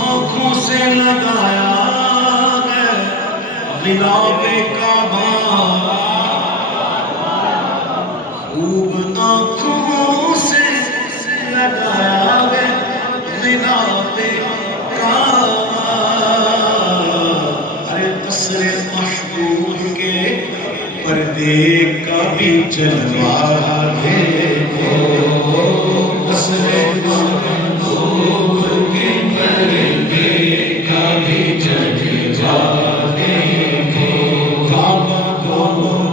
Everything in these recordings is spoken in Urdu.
آنکھوں سے غلاف کعبہ خوب آنکھوں سے لگاوے غلاف کعبہ ارے قصر محبوب کے پردے کا بھی جلوہ دیکھو قصر محبوب کے پردے کا بھی جلوہ دیکھو کعبہ کو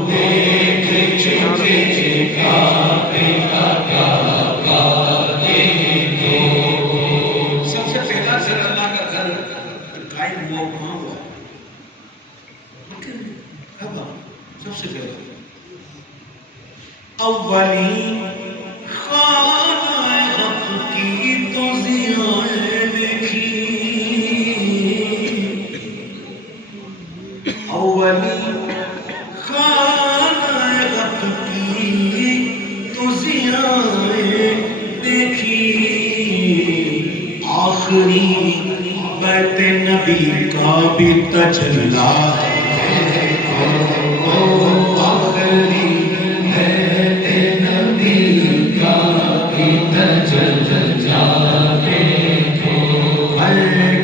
دیکھ چکے کعبے کا کعبہ دیکھو سب سے پہلا گھر اللہ کا گھر قائم ہوا کہاں ہوا کعبہ سب سے پہلا اولی خانہ حق کی تو ضیاء دیکھی اولی خانہ حق کی تو ضیاء دیکھی آخری بیت نبی کا بھی تجلا آخری بیت نبی کا بھی تجلا دیکھو ہر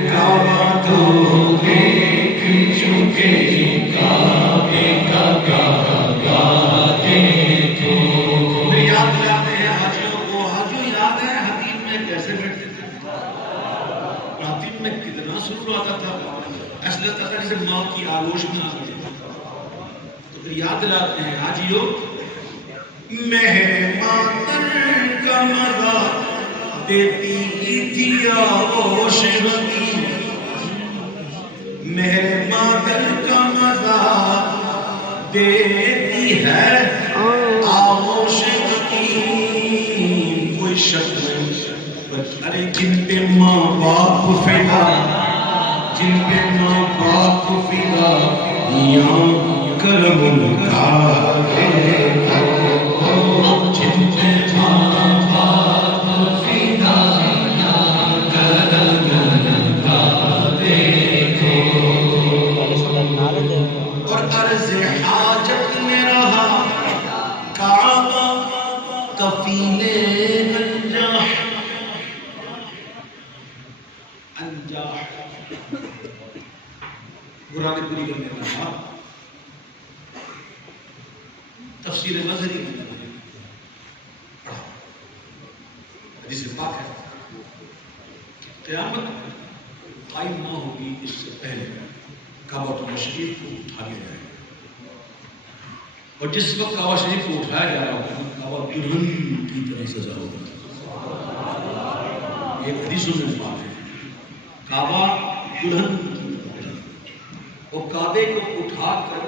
کعبہ تو دیکھ چکے کعبے کا کعبہ دیکھو میری یاد دلاتے ہیں حاجیوں کو حاجیوں یاد ہے حتیم میں کیسے بیٹھتے تھے حتیم میں کتنا سرور آتا تھا ایسا لگتا تھا جیسے ماں کی آغوش میں آ گئی تو پھر یاد دلاتے ہیں حاجیوں مہمان کا مزہ دیتی تھی آغوش کی مہمان کا مزہ دیتی ہے آغوش کی کوئی شک نہیں ارے جن پہ ماں باپ فدا جن پہ ماں باپ فدا یا کرم ان کا دیکھو جن پہ ماں باپ فدا یا کرم ان کا دیکھو اور عرض حاجت میں رہا کعبہ کفیل انجاح قرآن پوری کرنے والا تفسیر مظہری پڑھا حدیث پاک ہے قیامت قائم نہ ہوگی اس سے پہلے کعبۃ اللہ شریف کو اٹھا لیا جائے گا اور جس وقت کعبہ شریف کو اٹھایا جا رہا ہوگا کعبہ دلہن کی طرح سجا ہوگا یہ حدیثوں میں بات ہے کعبہ دلہن اور کعبے کو اٹھا کر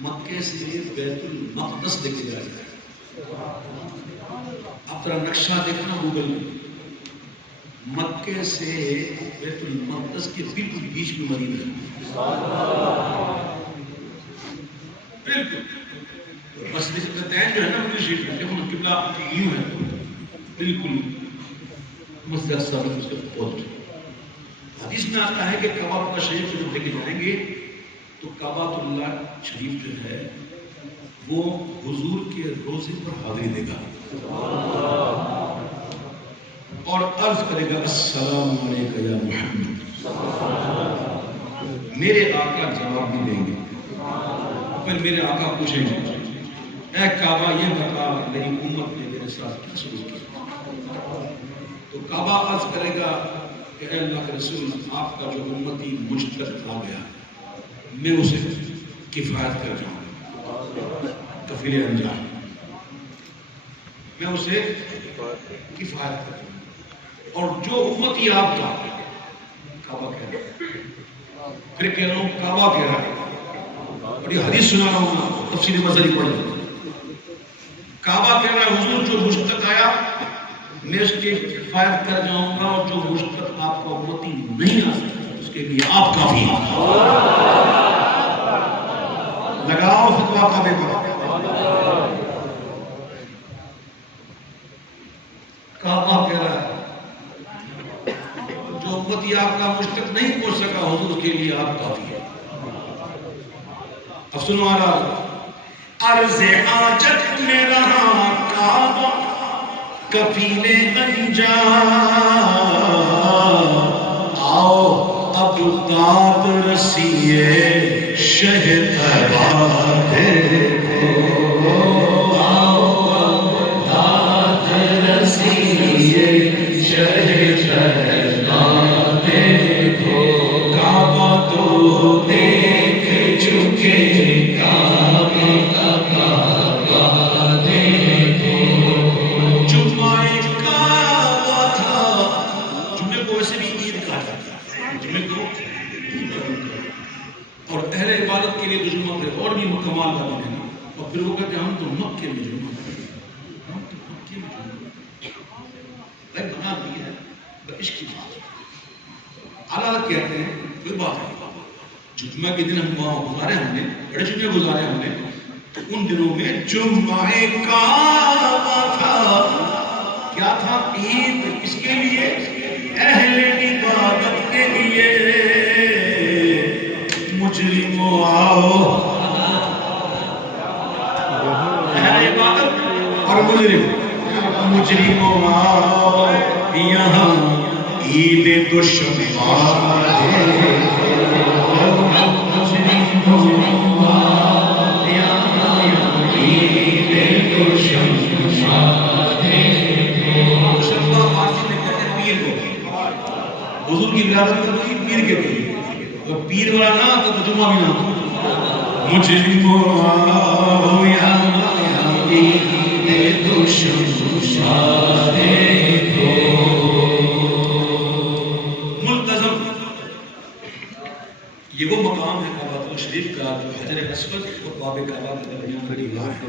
مکے سے بیت المقدس لے کے جایا جائے اب ذرا نقشہ دیکھنا گوگل میں مکے سے بیت المقدس کے بالکل بیچ میں مدینہ ہے بالکل مسجد الفتحین جو ہے نا مدینہ شریف میں دیکھو قبلہ یوں ہے بالکل مسجد اقصی میں اس کے پہنچ حدیث میں آتا ہے کہ کعبۃ اللہ شریف سے جب لے کے جائیں گے تو کعبۃ اللہ شریف جو ہے وہ حضور کے روزے پر حاضری دے گا اور عرض کرے گا السلام علیکم یا محمد میرے آقا جواب نہیں دیں گے پھر میرے آقا پوچھیں گے اے کعبہ یہ بتا میری امت نے میرے ساتھ کیا سلوک کیا تو کعبہ عرض کرے گا کہ اے اللہ کے رسول آپ کا جو امتی مجھ تک آ گیا میں اسے کفایت کر جاؤں کفیل انجام میں اسے کفایت کر جاؤں اور جو امتی آپ کا کعبہ کہہ رہا ہے پھر کہہ رہا ہوں کعبہ کہہ رہا ہے اور یہ حدیث سنا رہا ہوں تفسیر مظہری پڑھ لیں کعبہ کہہ رہا ہے حضور جو مجھ تک آیا میں اس کی کفایت کر جاؤں گا اور جو مجھ تک آپ کا امتی نہیں آ سکتا اس کے لیے آپ کافی لگاؤ فتویٰ کعبے پر کعبہ کہہ رہا ہے جو امتی آپ کا مجھ تک نہیں پہنچ سکا حضور کے لیے آپ کافی ہے اب سنو عرض حاجت میں رہا کعبہ کفیل انجا آؤ اب داد رسیے شہ تبا دیکھو آؤ اب داد رسیے شہ تبا دیکھو کعبہ تو دیکھ چکے کعبہ دیکھو جمعہ کعبہ تھا جمعہ کو ویسے بھی عید کہا جاتا ہے جمعہ کو اور اہل عبادت کے لیے تو جمعہ پہ اور بھی کمال کا دن ہے نا اور پھر وہ کہتے ہیں ہم تو مکے میں جمعہ ہم تو مکے میں جمعہ بھائی بنا دی ہے عشق کی بات اللہ کہتے ہیں کوئی بات نہیں جمعہ کے دن ہم وہاں گزارے ہم نے بڑے جمعے گزارے ہم نے تو ان دنوں میں جمعہ کعبہ تھا کیا تھا عید اس کے لیے اہل عبادت کے لیے مجرموں آؤ اہل عبادت اور مجرموں آؤ یہاں عید دشمار حضور کی ولادت کر دی پیر کے لیے تو پیر والا نہ تو جمعہ بھی نہ مجرموں آؤ یہاں عید دشمار دیکھو ملتزم یہ وہ مقام ہے کعبۃ شریف کا جو حجر اسود اور باب کعبہ کے درمیان کھڑی ہوا ہے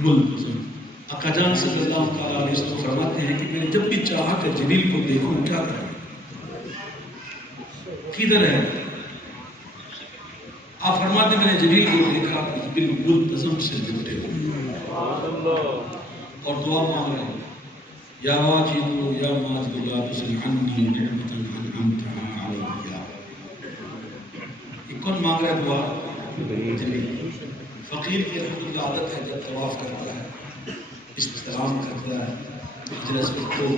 ملتزم آقا جان صلی اللہ تعالیٰ علیہ وسلم فرماتے ہیں کہ میں نے جب بھی چاہا کہ جبریل کو دیکھوں کیا کروں کدھر ہے آپ فرماتے ہیں میں نے جبریل کو دیکھا بالکل ملتزم سے جھوٹے ہو اور دعا مانگ رہے ہیں یا واجد یا ماجد لا تسل عنی نعمت انعمتها علی یہ کون مانگ رہا ہے دعا جبریل فقیر کی الحمدللہ عادت ہے جب طواف کرتا ہے استسلام کرتا ہے حجر اسود کو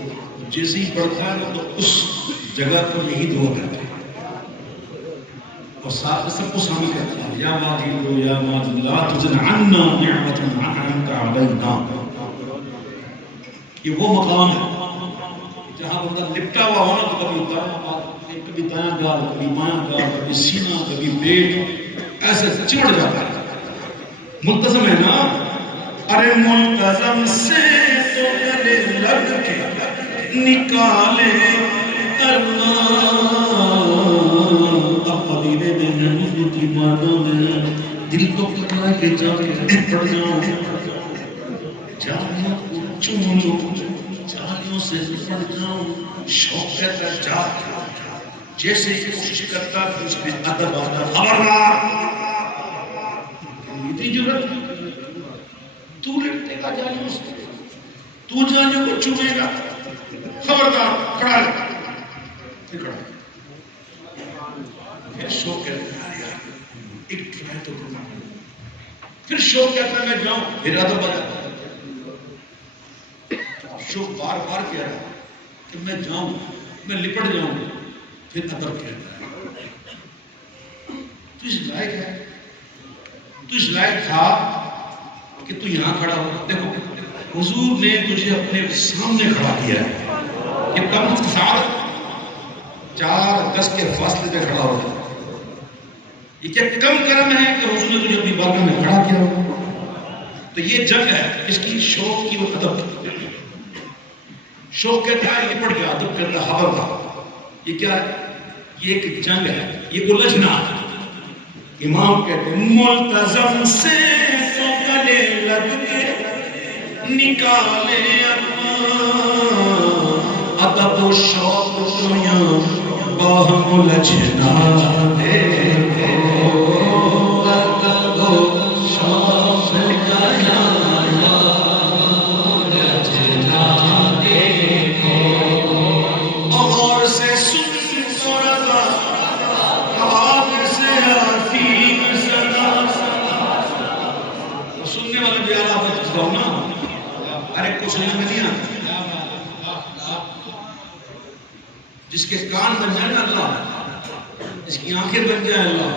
جیسے ہی پڑھتا ہے تو اس جگہ پر یہی دعا کرتا ہے اور ساتھ سب کو شامل کرتا ہے یا ماجد یا ماجد لا تزل عنا نعمت انعمت علینا یہ وہ مقام ہے جہاں بندہ لپٹا ہوا ہونا تو کبھی دایاں گال کبھی بایاں گال کبھی سینہ کبھی پیٹ ایسے چڑ جاتا ہے ملتزم ہے نا ارے ملتزم سے تو گلے لگ کے نکالے اللہ اب قبیلے میں نہیں کی مانوں میں دل کو پکڑا کے جا کے پڑ جاؤں جالیوں کو چون لو جالیوں سے پڑ جاؤں شوق کہتا جا جیسے کوشش کرتا پھر اس میں ادب آتا خبردار اتنی ضرورت تو لٹے گا جالیوں سے تو جالیوں کو چومے گا خبردار کھڑا ہے کھڑا پھر شوق کہتا ہے یار ایک ٹرائی تو کرنا پھر شوق کہتا ہے میں جاؤں پھر ادب آتا شوق بار بار کہہ رہا کہ میں جاؤں میں لپٹ جاؤں پھر ادب کہتا ہے تو اس لائق ہے تو اس لائق تھا کہ تو یہاں کھڑا ہو دیکھو حضور نے تجھے اپنے سامنے کھڑا کیا ہے کہ کم ساتھ 4 گز کے فاصلے پہ کھڑا ہو یہ کیا کم کرم ہے کہ حضور نے تجھے اپنی بارگاہ میں کھڑا کیا ہو تو یہ جنگ ہے اس کی شوق کی وہ ادب شوق کہتا ہے لپٹ گیا ادب کہتا ہے خبردار یہ کیا ہے یہ ایک جنگ ہے یہ الجھنا امام کہتے ہیں ملتزم سے تو گلے لگ کے نکالے ادب و شوق تو یہاں باہم الجھنا دیکھو ادب و شوق کا یہاں الجھنا دیکھو اور سے سن تو رضا خواب سے آتی صدا سننے میں نہیں آتا. جس کے کان بن جائے نا اللہ، جس کی آنکھیں بن جائے اللہ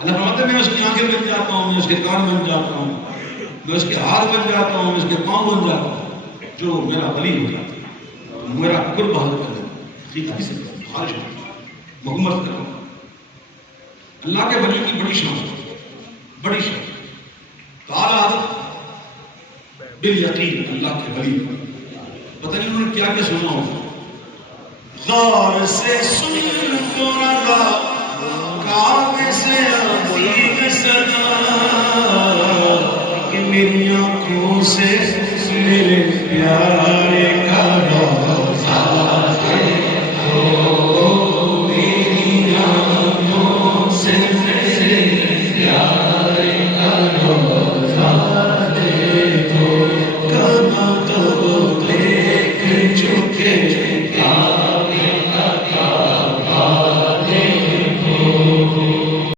فرماتا ہے میں اس کی آنکھیں بن جاتا ہوں، میں اس کے کان بن جاتا ہوں، میں اس کے ہاتھ بن جاتا ہوں، میں اس کے پاؤں بن جاتا ہوں. جو میرا ولی ہو جاتا ہے، میرا قرب حاصل کرنے خارج محمد کرو. اللہ کے ولی کی بڑی شان، بڑی شان. تعالیٰ بالیقین اللہ کے ولی، پتہ نہیں انہوں نے کیا کیا سنا ہوگا. غور سے سن تو رضا کعبے سے عظیم صدا کہ میری آنکھوں سے میرے پیارے کا